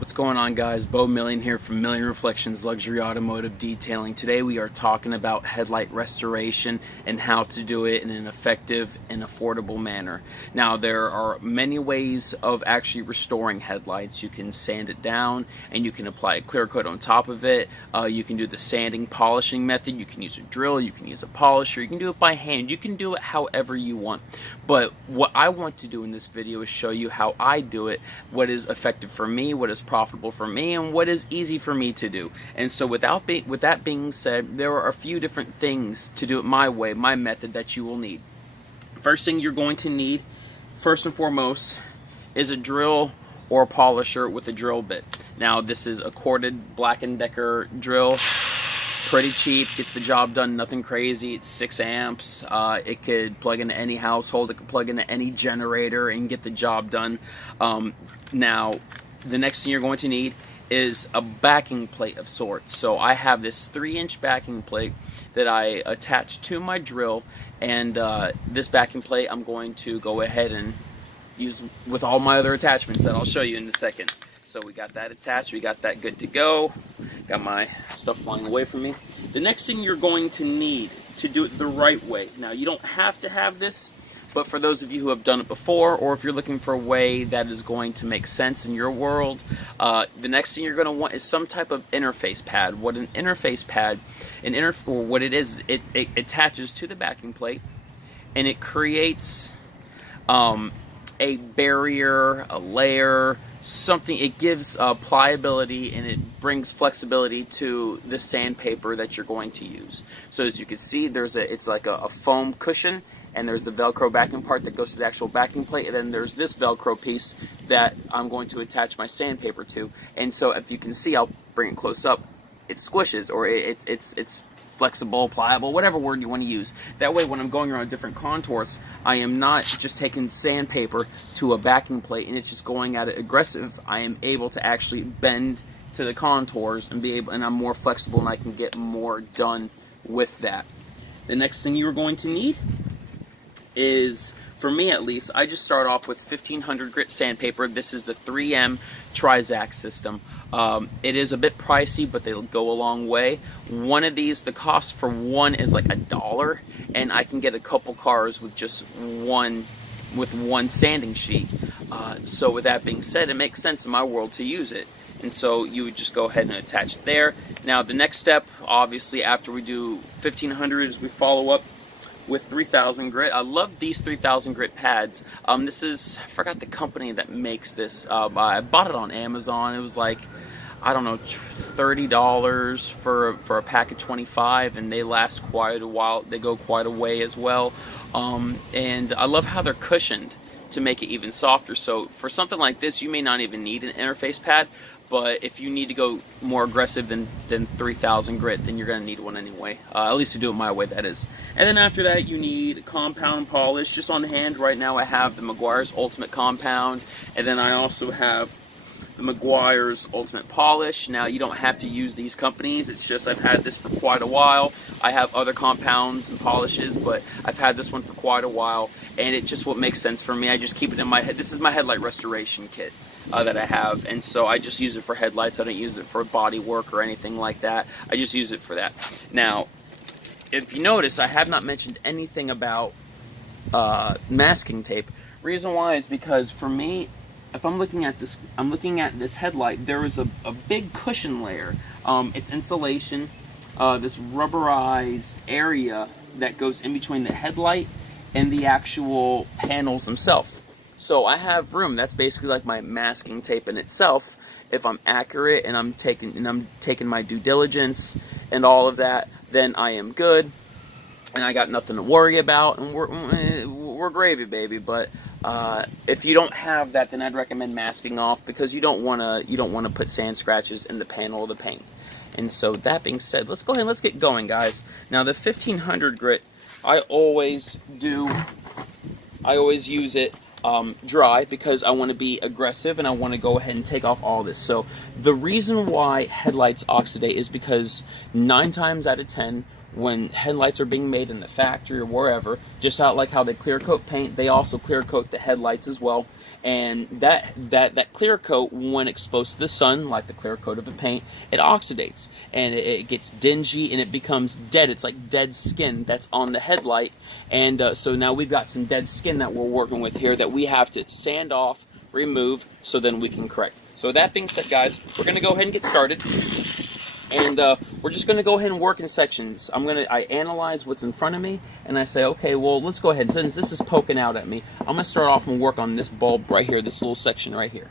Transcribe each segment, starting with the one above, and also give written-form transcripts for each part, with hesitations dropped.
What's going on, guys? B.Million here from Million Reflections Luxury Automotive Detailing. Today we are talking about headlight restoration and how to do it in an effective and affordable manner. Now, there are many ways of actually restoring headlights. You can sand it down and you can apply a clear coat on top of it. You can do the sanding polishing method. You can use a drill, you can use a polisher, you can do it by hand, you can do it however you want. But what I want to do in this video is show you how I do it, what is effective for me, what is profitable for me, and what is easy for me to do. And so with that being said, there are a few different things to do it my way, my method, that you will need. First thing you're going to need, first and foremost, is a drill or a polisher with a drill bit. Now, this is a corded Black & Decker drill. Pretty cheap, gets the job done, nothing crazy. It's 6 amps. It could plug into any household, it could plug into any generator and get the job done. Now, the next thing you're going to need is a backing plate of sorts. So I have this 3-inch backing plate that I attach to my drill, and this backing plate I'm going to go ahead and use with all my other attachments that I'll show you in a second. So we got that attached, we got that good to go. Got my stuff flying away from me. The next thing you're going to need to do it the right way. Now, you don't have to have this, but for those of you who have done it before, or if you're looking for a way that is going to make sense in your world, the next thing you're going to want is some type of interface pad. What an interface pad, or what it is, it attaches to the backing plate, and it creates a barrier, a layer, something. It gives pliability, and it brings flexibility to the sandpaper that you're going to use. So as you can see, it's like a foam cushion, and there's the Velcro backing part that goes to the actual backing plate, and then there's this Velcro piece that I'm going to attach my sandpaper to. And so if you can see, I'll bring it close up, it squishes, or it's flexible, pliable, whatever word you want to use. That way, when I'm going around different contours, I am not just taking sandpaper to a backing plate and it's just going at it aggressive. I am able to actually bend to the contours and and I'm more flexible, and I can get more done with that. The next thing you are going to need is, for me at least, I just start off with 1500 grit sandpaper. This is the 3M Trizact system. It is a bit pricey, but they'll go a long way. One of these, the cost for one is like $1, and I can get a couple cars with just one sanding sheet. So with that being said, it makes sense in my world to use it. And so you would just go ahead and attach it there. Now the next step, obviously, after we do 1500, is we follow up with 3000 grit. I love these 3000 grit pads. This is, I forgot the company that makes this. I bought it on Amazon. It was like, I don't know, $30 for a pack of 25, and they last quite a while. They go quite a way as well. And I love how they're cushioned to make it even softer. So for something like this, you may not even need an interface pad, but if you need to go more aggressive than 3000 grit, then you're going to need one anyway. At least to do it my way, that is. And then after that, you need compound polish. Just on hand right now, I have the Meguiar's Ultimate Compound, and then I also have the Meguiar's Ultimate Polish. Now, you don't have to use these companies. It's just I've had this for quite a while. I have other compounds and polishes, but I've had this one for quite a while, and it's just what makes sense for me. I just keep it in my head. This is my headlight restoration kit that I have, and so I just use it for headlights. I don't use it for body work or anything like that. I just use it for that. Now, if you notice, I have not mentioned anything about masking tape. Reason why is because for me, if I'm looking at this, headlight. There is a big cushion layer. It's insulation, this rubberized area that goes in between the headlight and the actual panels themselves. So I have room. That's basically like my masking tape in itself. If I'm accurate and I'm taking my due diligence and all of that, then I am good, and I got nothing to worry about, and we're gravy, baby. But if you don't have that, then I'd recommend masking off, because you don't want to put sand scratches in the panel of the paint. And so that being said, let's go ahead and let's get going, guys. Now the 1500 grit, I always use it dry, because I want to be aggressive and I want to go ahead and take off all this. So the reason why headlights oxidate is because 9 times out of 10, when headlights are being made in the factory or wherever, just out like how they clear coat paint, they also clear coat the headlights as well. And that clear coat, when exposed to the sun, like the clear coat of the paint, it oxidates and it gets dingy and it becomes dead. It's like dead skin that's on the headlight. And so now we've got some dead skin that we're working with here that we have to sand off, remove, so then we can correct. So with that being said, guys, we're going to go ahead and get started. And we're just going to go ahead and work in sections. I analyze what's in front of me, and I say, okay, well, let's go ahead. Since this is poking out at me, I'm going to start off and work on this bulb right here, this little section right here.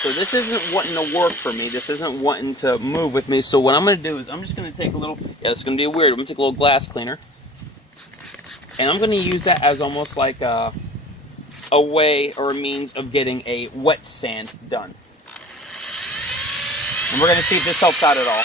So this isn't wanting to work for me. This isn't wanting to move with me. So what I'm going to do is I'm just going to take a little, it's going to be weird. I'm going to take a little glass cleaner. And I'm going to use that as almost like a way or a means of getting a wet sand done. And we're going to see if this helps out at all.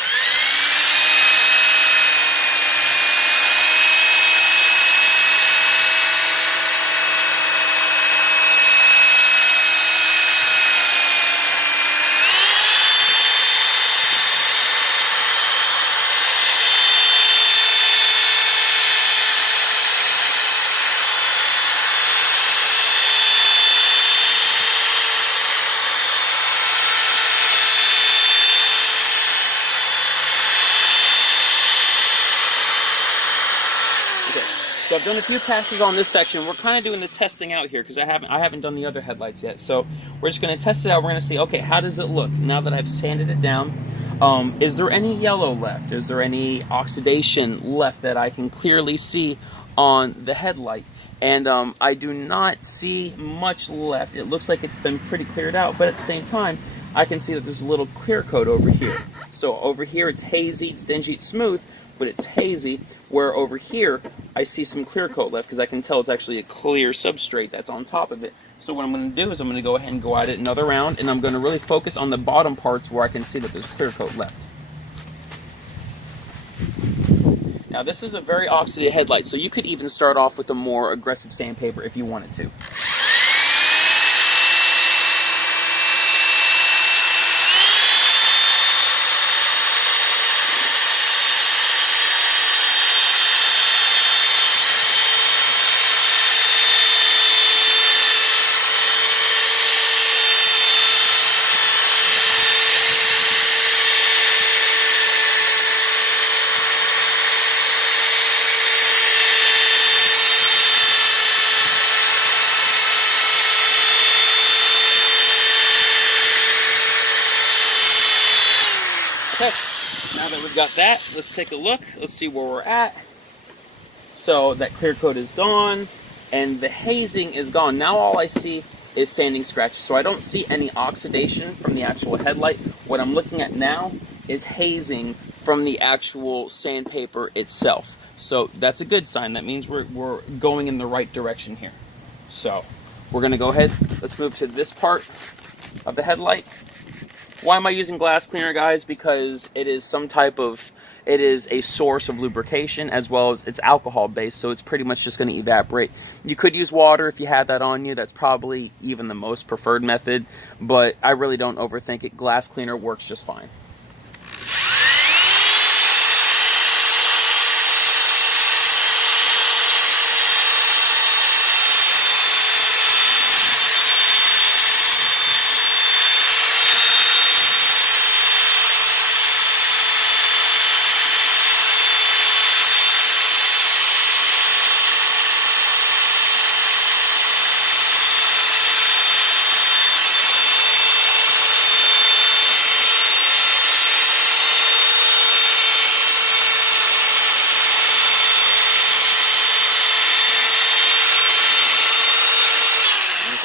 So I've done a few passes on this section. We're kind of doing the testing out here because I haven't done the other headlights yet. So we're just going to test it out. We're going to see, okay, how does it look now that I've sanded it down? Is there any yellow left? Is there any oxidation left that I can clearly see on the headlight? And I do not see much left. It looks like it's been pretty cleared out, but at the same time, I can see that there's a little clear coat over here. So over here, it's hazy, it's dingy, it's smooth, but it's hazy, where over here I see some clear coat left because I can tell it's actually a clear substrate that's on top of it. So what I'm going to do is I'm going to go ahead and go at it another round, and I'm going to really focus on the bottom parts where I can see that there's clear coat left. Now this is a very oxidated headlight, so you could even start off with a more aggressive sandpaper if you wanted to. Okay, now that we've got that, let's take a look. Let's see where we're at. So that clear coat is gone, and the hazing is gone. Now all I see is sanding scratches. So I don't see any oxidation from the actual headlight. What I'm looking at now is hazing from the actual sandpaper itself. So that's a good sign. That means we're going in the right direction here. So we're going to go ahead. Let's move to this part of the headlight. Why am I using glass cleaner, guys? Because it is it is a source of lubrication, as well as it's alcohol based, so it's pretty much just going to evaporate. You could use water if you had that on you. That's probably even the most preferred method, but I really don't overthink it. Glass cleaner works just fine.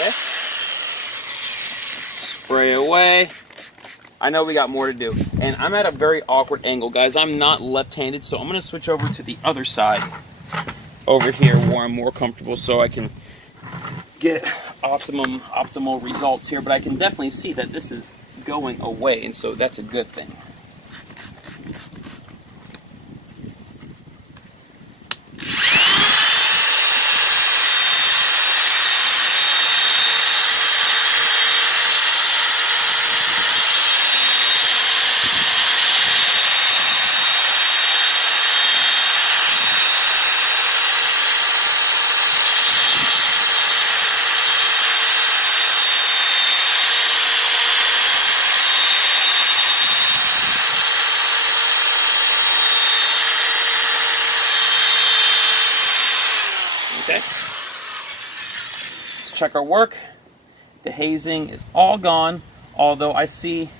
Okay. Spray away. I know we got more to do. And I'm at a very awkward angle, guys. I'm not left-handed, so I'm going to switch over to the other side over here where I'm more comfortable so I can get optimal results here. But I can definitely see that this is going away, and so that's a good thing. Okay, let's check our work. The hazing is all gone, although I see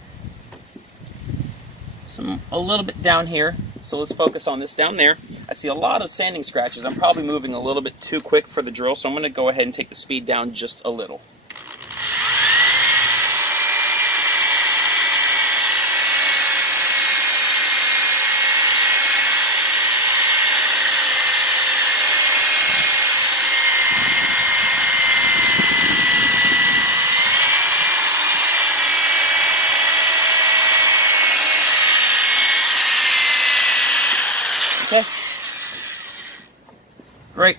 a little bit down here. So let's focus on this down there. I see a lot of sanding scratches. I'm probably moving a little bit too quick for the drill, so I'm going to go ahead and take the speed down just a little. Okay. Great.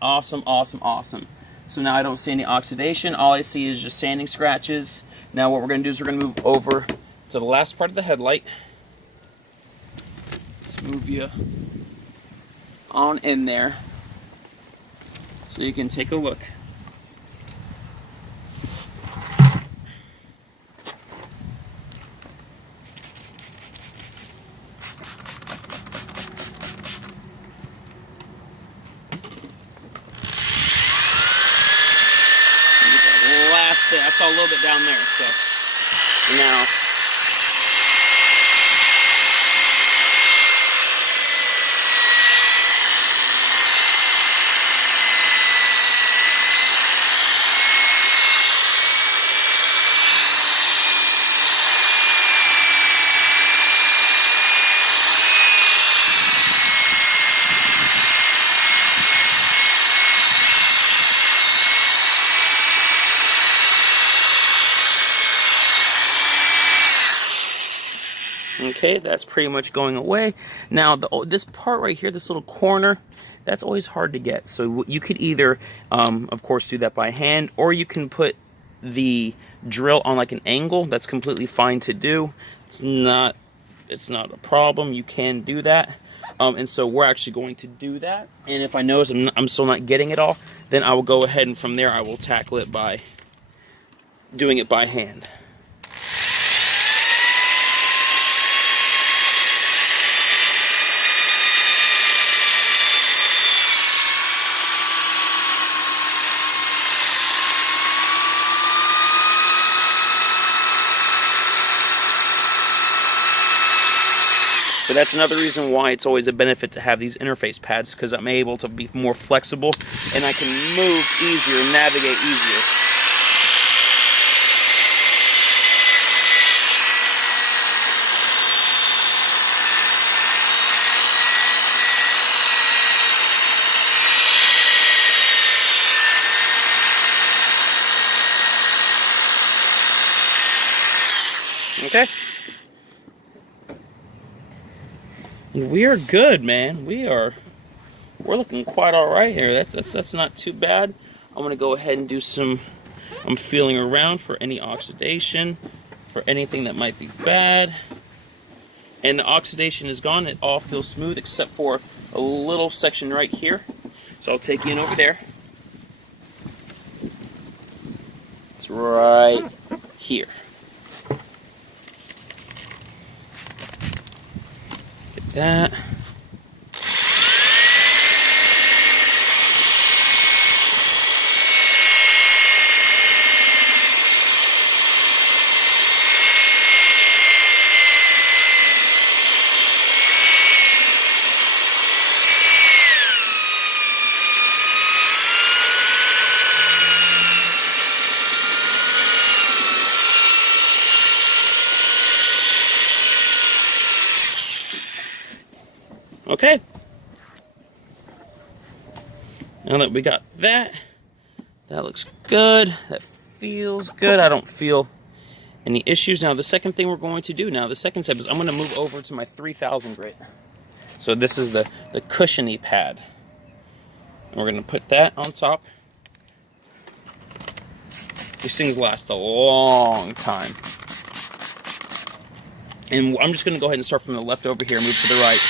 Awesome, awesome, awesome. So now I don't see any oxidation. All I see is just sanding scratches. Now what we're going to do is we're going to move over to the last part of the headlight. Let's move you on in there so you can take a look. I saw a little bit down there, so now okay, that's pretty much going away. Now, this part right here, this little corner, that's always hard to get. So you could either, of course, do that by hand, or you can put the drill on like an angle. That's completely fine to do. It's not a problem. You can do that. And so we're actually going to do that. And if I notice I'm still not getting it all, then I will go ahead and from there I will tackle it by doing it by hand. But that's another reason why it's always a benefit to have these interface pads, because I'm able to be more flexible and I can move easier, navigate easier. Okay. We are good, man. We're looking quite all right here. That's not too bad. I'm gonna go ahead and do some. I'm feeling around for any oxidation, for anything that might be bad. And the oxidation is gone. It all feels smooth except for a little section right here. So I'll take you in over there. It's right here. That. Okay. Now that we got that, that looks good. That feels good. I don't feel any issues. Now the second thing we're going to do now, the second step is I'm going to move over to my 3000 grit. So this is the cushiony pad. And we're going to put that on top. These things last a long time. And I'm just going to go ahead and start from the left over here and move to the right.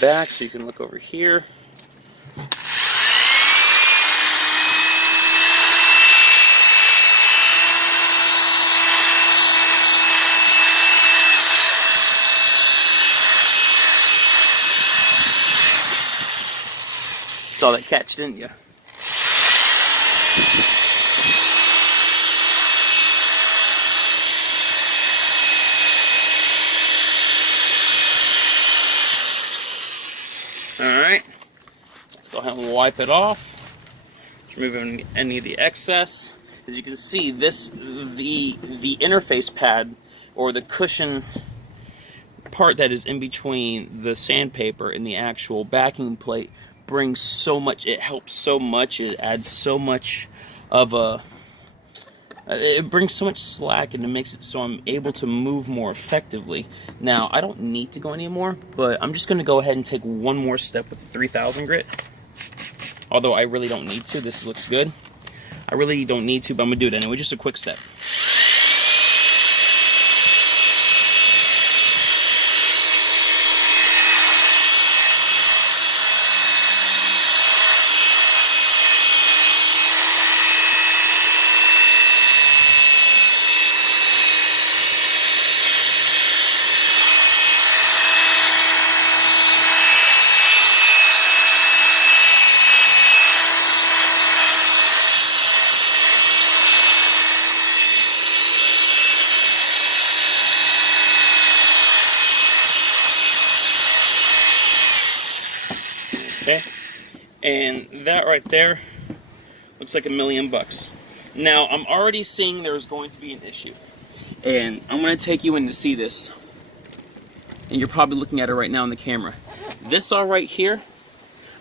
Back so you can look over here. Saw that catch, didn't you? Alright, let's go ahead and wipe it off. Just removing any of the excess. As you can see, the interface pad, or the cushion part that is in between the sandpaper and the actual backing plate, brings so much, it helps so much, it adds so much of a, it brings so much slack, and it makes it so I'm able to move more effectively. Now, I don't need to go anymore, but I'm just going to go ahead and take one more step with the 3000 grit. Although I really don't need to. This looks good. I really don't need to, but I'm going to do it anyway. Just a quick step. Okay, and that right there looks like $1,000,000. Now, I'm already seeing there's going to be an issue, and I'm going to take you in to see this, and you're probably looking at it right now on the camera. This all right here,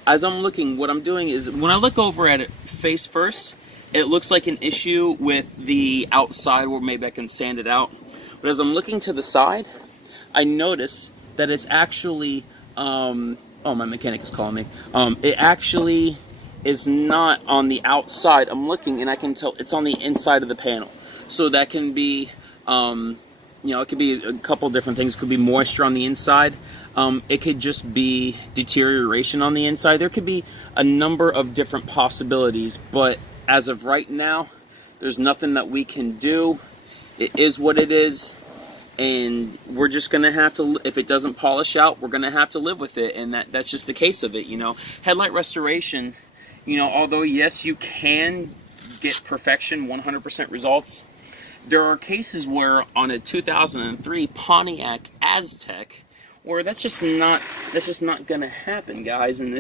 as I'm looking, what I'm doing is, when I look over at it face first, it looks like an issue with the outside, where maybe I can sand it out. But as I'm looking to the side, I notice that it's actually, oh, my mechanic is calling me. It actually is not on the outside. I'm looking and I can tell it's on the inside of the panel. So that can be, you know, it could be a couple different things. It could be moisture on the inside. It could just be deterioration on the inside. There could be a number of different possibilities, but as of right now, there's nothing that we can do. It is what it is. And we're just going to have to, if it doesn't polish out, we're going to have to live with it. And that's just the case of it, you know. Headlight restoration, you know, although, yes, you can get perfection, 100% results, there are cases where on a 2003 Pontiac Aztec, where that's just not going to happen, guys. And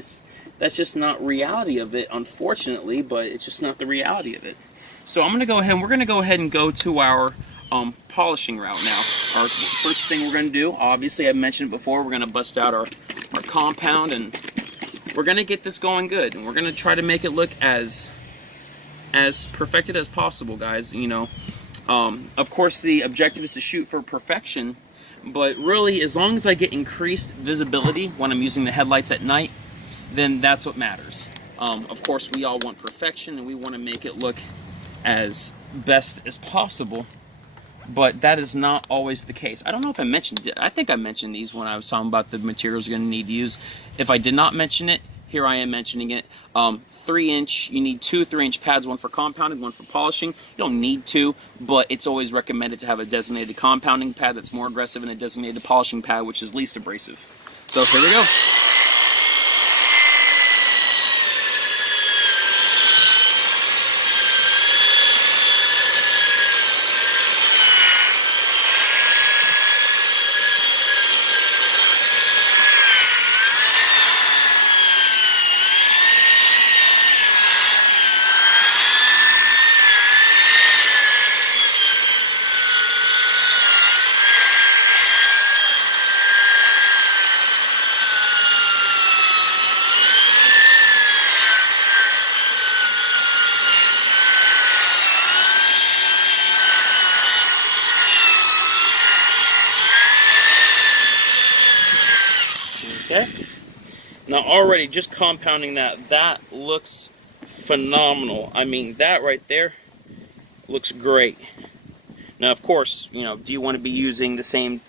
that's just not reality of it, unfortunately, but it's just not the reality of it. So I'm going to go ahead, and we're going to go ahead and go to our polishing route now. Our first thing we're going to do, obviously I mentioned it before, we're going to bust out our compound, and we're going to get this going good, and we're going to try to make it look as perfected as possible, guys. You know, of course the objective is to shoot for perfection, but really as long as I get increased visibility when I'm using the headlights at night, then that's what matters. Of course we all want perfection, and we want to make it look as best as possible. But that is not always the case. I don't know if I mentioned it. I think I mentioned these when I was talking about the materials you're going to need to use. If I did not mention it, here I am mentioning it. 3-inch, you need 2 3-inch pads, one for compounding, one for polishing. You don't need to, but it's always recommended to have a designated compounding pad that's more aggressive and a designated polishing pad which is least abrasive. So here we go. Okay. Now already just compounding that looks phenomenal. I mean, that right there looks great. Now of course, you know, do you want to be using the same,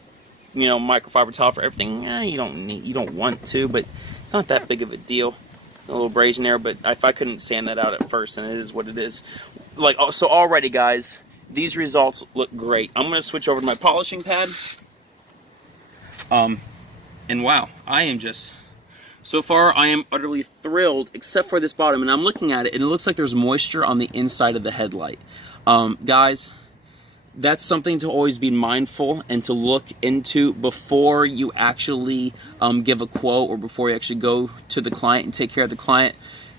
you know, microfiber towel for everything? You don't want to, but it's not that big of a deal. It's a little abrasion there, but if I couldn't sand that out at first, then it is what it is. Like, so already guys, these results look great. I'm gonna switch over to my polishing pad. And wow, I am just, so far I am utterly thrilled, except for this bottom, and I'm looking at it and it looks like there's moisture on the inside of the headlight. Guys, that's something to always be mindful and to look into before you actually give a quote, or before you actually go to the client and take care of the client.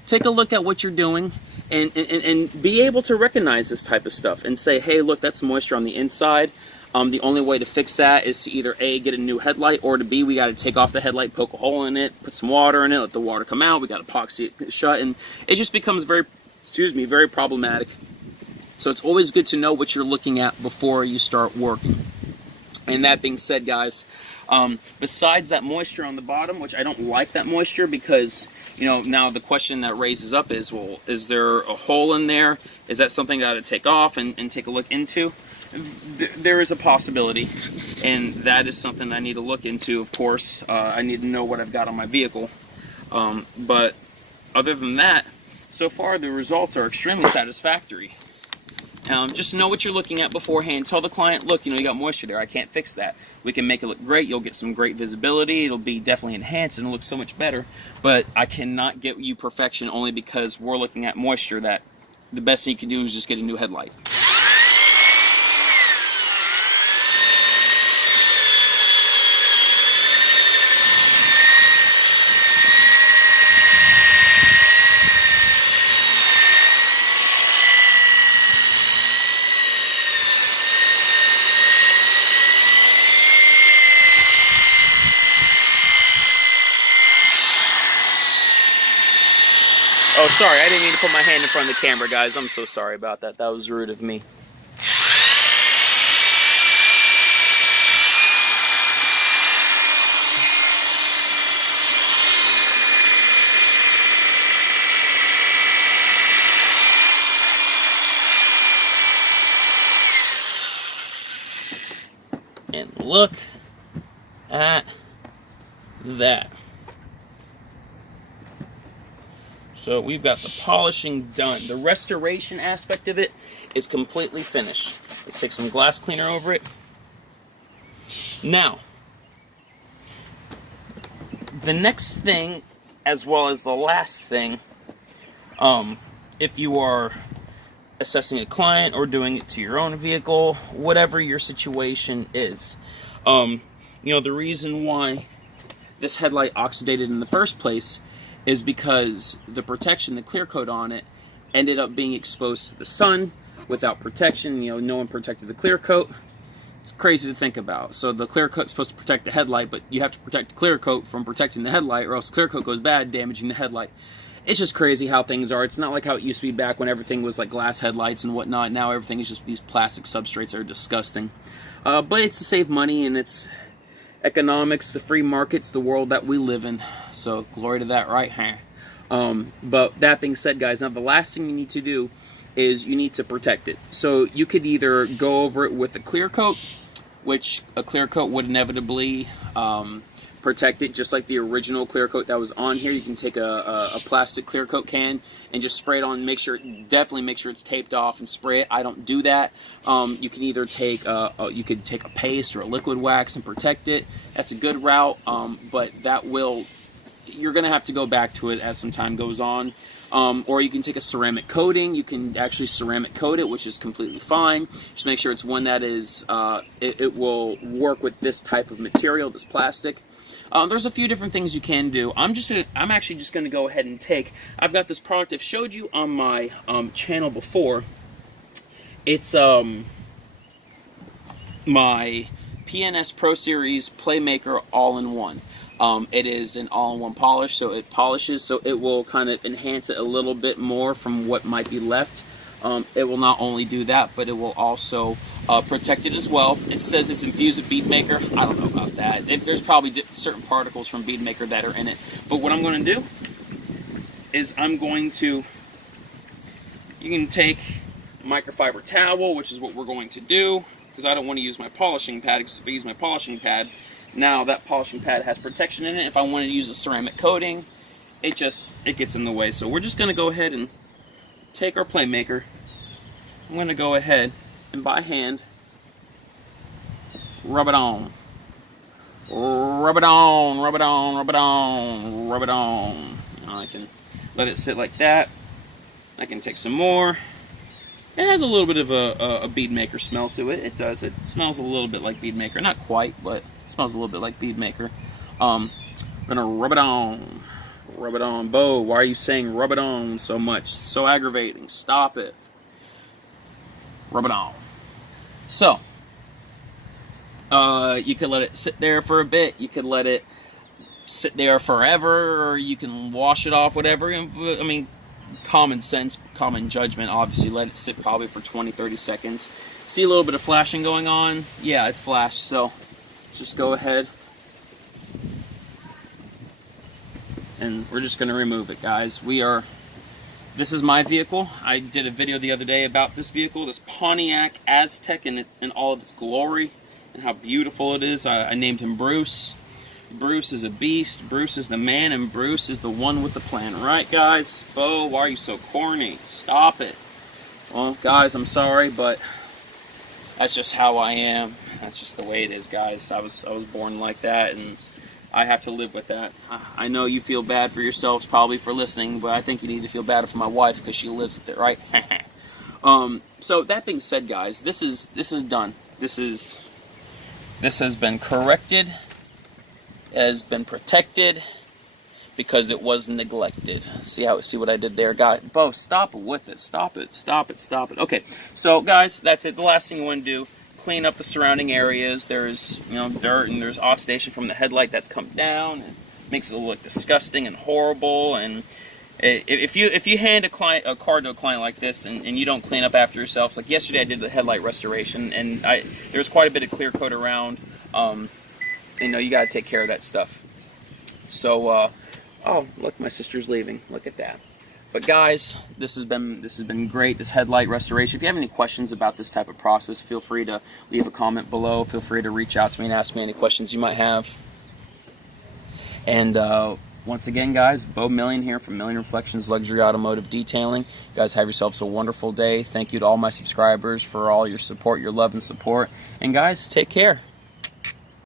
Take a look at what you're doing and be able to recognize this type of stuff and say, hey, look, that's moisture on the inside. The only way to fix that is to either A, get a new headlight, or to B, we got to take off the headlight, poke a hole in it, put some water in it, let the water come out, we got to epoxy it shut, and it just becomes very problematic. So it's always good to know what you're looking at before you start working. And that being said, guys, besides that moisture on the bottom, which I don't like that moisture because, you know, now the question that raises up is, well, is there a hole in there? Is that something I got to take off and take a look into? There is a possibility, and that is something I need to look into, of course. I need to know what I've got on my vehicle. But other than that, so far the results are extremely satisfactory. Just know what you're looking at beforehand. Tell the client, look, you know, you got moisture there. I can't fix that. We can make it look great. You'll get some great visibility. It'll be definitely enhanced and it'll look so much better. But I cannot get you perfection only because we're looking at moisture. That the best thing you can do is just get a new headlight. Oh, sorry, I didn't mean to put my hand in front of the camera, guys. I'm so sorry about that. That was rude of me. And look at that. So we've got the polishing done. The restoration aspect of it is completely finished. Let's take some glass cleaner over it. Now, the next thing, as well as the last thing, if you are assessing a client or doing it to your own vehicle, whatever your situation is, you know, the reason why this headlight oxidated in the first place is because the protection, the clear coat on it, ended up being exposed to the sun without protection. You know, no one protected the clear coat. It's crazy to think about. So the clear coat's supposed to protect the headlight, but you have to protect the clear coat from protecting the headlight, or else clear coat goes bad, damaging the headlight. It's just crazy how things are. It's not like how it used to be back when everything was like glass headlights and whatnot. Now everything is just these plastic substrates that are disgusting. But it's to save money, and it's economics, the free markets, the world that we live in. So glory to that, right? But that being said, guys, now the last thing you need to do is you need to protect it. So you could either go over it with a clear coat, which a clear coat would inevitably protect it just like the original clear coat that was on here. You can take a plastic clear coat can and just spray it on. Definitely make sure it's taped off and spray it. I don't do that. You can either take you could take a paste or a liquid wax and protect it. That's a good route, but you're gonna have to go back to it as some time goes on. Or you can take a ceramic coating. You can actually ceramic coat it, which is completely fine. Just make sure it's one that is it will work with this type of material, this plastic. There's a few different things you can do. I'm actually just going to go ahead and I've got this product I've showed you on my channel before. It's my PNS Pro Series Playmaker All-in-One. It is an all-in-one polish, so it polishes, so it will kind of enhance it a little bit more from what might be left. It will not only do that, but it will also protect it as well. It says it's infused with bead maker. I don't know about that. There's probably certain particles from bead maker that are in it. But what I'm going to do is you can take a microfiber towel, which is what we're going to do, because I don't want to use my polishing pad, because if I use my polishing pad, now that polishing pad has protection in it. If I wanted to use a ceramic coating, it gets in the way. So we're just going to go ahead and take our Playmaker. I'm going to go ahead and by hand rub it on. Rub it on, rub it on, rub it on, rub it on. I can let it sit like that. I can take some more. It has a little bit of a bead maker smell to it. It does. It smells a little bit like bead maker. Not quite, but it smells a little bit like bead maker. I'm gonna rub it on. Rub it on. Bo, why are you saying rub it on so much? It's so aggravating. Stop it. Rub it on. So, you can let it sit there for a bit. You could let it sit there forever, or you can wash it off, whatever. I mean, common sense, common judgment, obviously let it sit probably for 20-30 seconds. See a little bit of flashing going on? Yeah, it's flashed, so just go ahead and we're just going to remove it, guys. This is my vehicle. I did a video the other day about this vehicle, this Pontiac Aztec in all of its glory and how beautiful it is. I named him Bruce. Bruce is a beast, Bruce is the man, and Bruce is the one with the plan. Right, guys? Bo, why are you so corny? Stop it. Well, guys, I'm sorry, but that's just how I am. That's just the way it is, guys. I was born like that, and I have to live with that. I know you feel bad for yourselves probably for listening, but I think you need to feel bad for my wife because she lives with it, right? So that being said, guys, this is done. This has been corrected. Has been protected because it was neglected. See what I did there, guys? Bo, stop with it. Stop it. Stop it. Stop it. Okay, so guys, that's it. The last thing you want to do, clean up the surrounding areas. There's dirt and there's oxidation from the headlight that's come down and makes it look disgusting and horrible. And if you hand a car to a client like this and you don't clean up after yourself, like yesterday I did the headlight restoration and there's quite a bit of clear coat around. You got to take care of that stuff. So, oh, look, my sister's leaving. Look at that. But guys, this has been great, this headlight restoration. If you have any questions about this type of process, feel free to leave a comment below. Feel free to reach out to me and ask me any questions you might have. And once again, guys, Bo Million here from Million Reflections Luxury Automotive Detailing. You guys have yourselves a wonderful day. Thank you to all my subscribers for all your support, your love and support. And guys, take care.